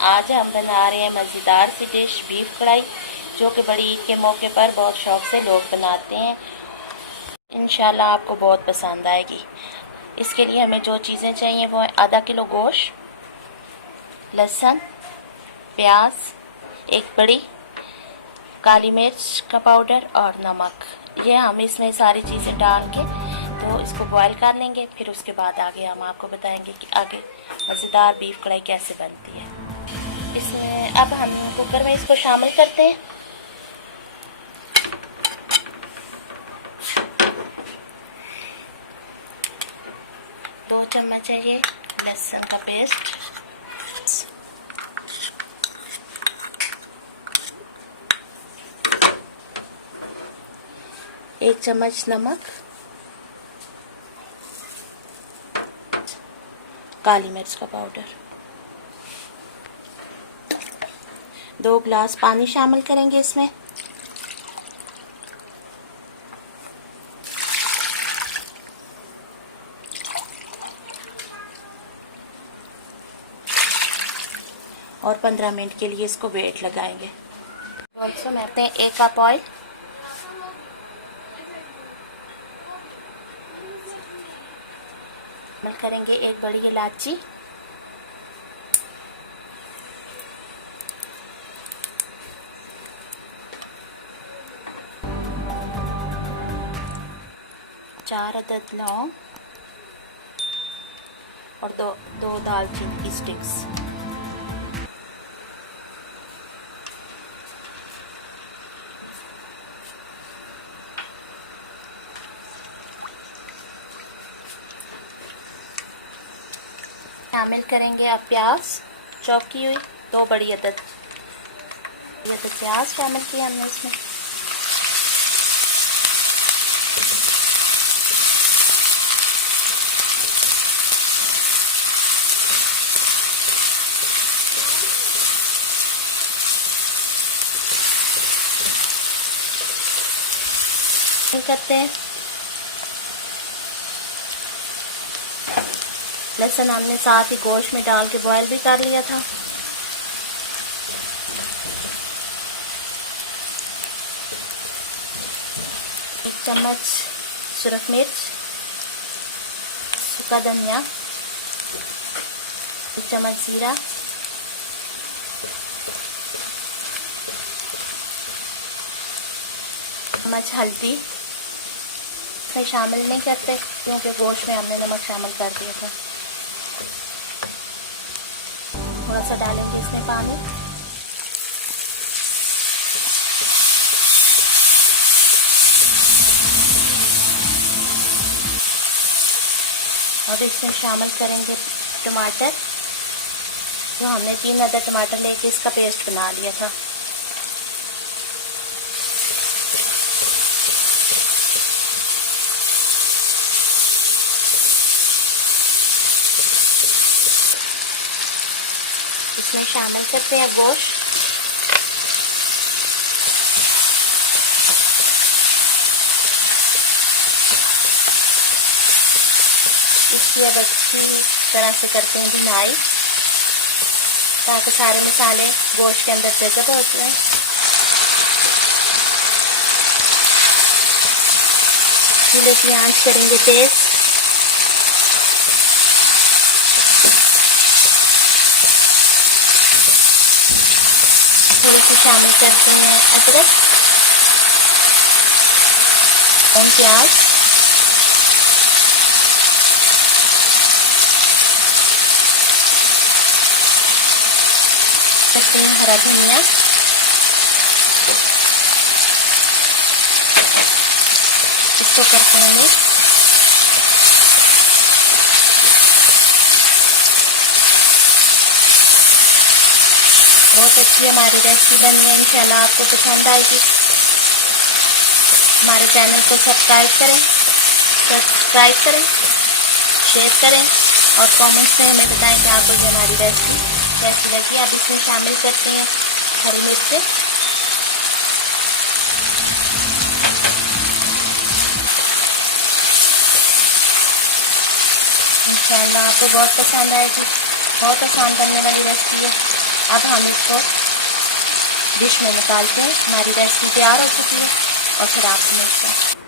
आज हम बना रहे हैं मज़ेदार सी डिश बीफ कढ़ाई, जो कि बड़ी ईद के मौके पर बहुत शौक़ से लोग बनाते हैं। इंशाल्लाह आपको बहुत पसंद आएगी। इसके लिए हमें जो चीज़ें चाहिए वो है आधा किलो गोश्त, लहसुन, प्याज, एक बड़ी काली मिर्च का पाउडर और नमक। ये हम इसमें सारी चीज़ें डाल के तो इसको बॉईल कर लेंगे। फिर उसके बाद आगे हम आपको बताएंगे कि आगे मज़ेदार बीफ कढ़ाई कैसे बनती है। इसमें अब हम कुकर में इसको शामिल करते हैं। दो चम्मच है ये लहसुन का पेस्ट, एक चम्मच नमक, काली मिर्च का पाउडर, 2 गिलास पानी शामिल करेंगे इसमें। और 15 मिनट के लिए इसको वेट लगाएंगे। ऑल्सो मैं 1 कप ऑयल, करेंगे एक बड़ी इलायची, चार अदद लौंग और दो दालचीनी की स्टिक्स। शामिल करेंगे अब प्याज चॉप की हुई, 2 बड़ी अदद प्याज शामिल किया हमने इसमें। करते हैं लहसुन हमने साथ ही गोश्त में डाल के बॉईल भी कर लिया था। एक चम्मच सुरख मिर्च, सूखा धनिया, 1 चम्मच जीरा, चम्मच हल्दी इसमें शामिल नहीं करते क्योंकि गोश्त में हमने नमक शामिल कर दिया था। थोड़ा सा डालेंगे इसमें पानी। और इसमें शामिल करेंगे टमाटर, जो हमने 3 अदद टमाटर लेके इसका पेस्ट बना लिया था। इसमें शामिल करते हैं गोश्त, इसकी अब अच्छी तरह से करते हैं भुनाई ताकि सारे मसाले गोश्त के अंदर जगह हो जाए। चूल्हे की आंच करेंगे तेज। थोड़ी सी शामिल करते हैं अदरक और प्याज, करते हैं हरा धनिया, इसको करते हैं मिक्स। बहुत अच्छी हमारी रेसिपी बनी है, इंशाल्लाह आपको पसंद आएगी। हमारे चैनल को सब्सक्राइब करें, शेयर करें और कमेंट्स में हमें बताएं कि आपको हमारी रेसिपी कैसी लगी। अब इसमें शामिल करते हैं हरी मिर्च, इंशाल्लाह आपको बहुत पसंद आएगी। बहुत आसान बनने वाली रेसिपी है। अब हम इसको डिश में निकालते हैं। हमारी रेसिपी तैयार हो चुकी है और फिर आपसे मिलते हैं।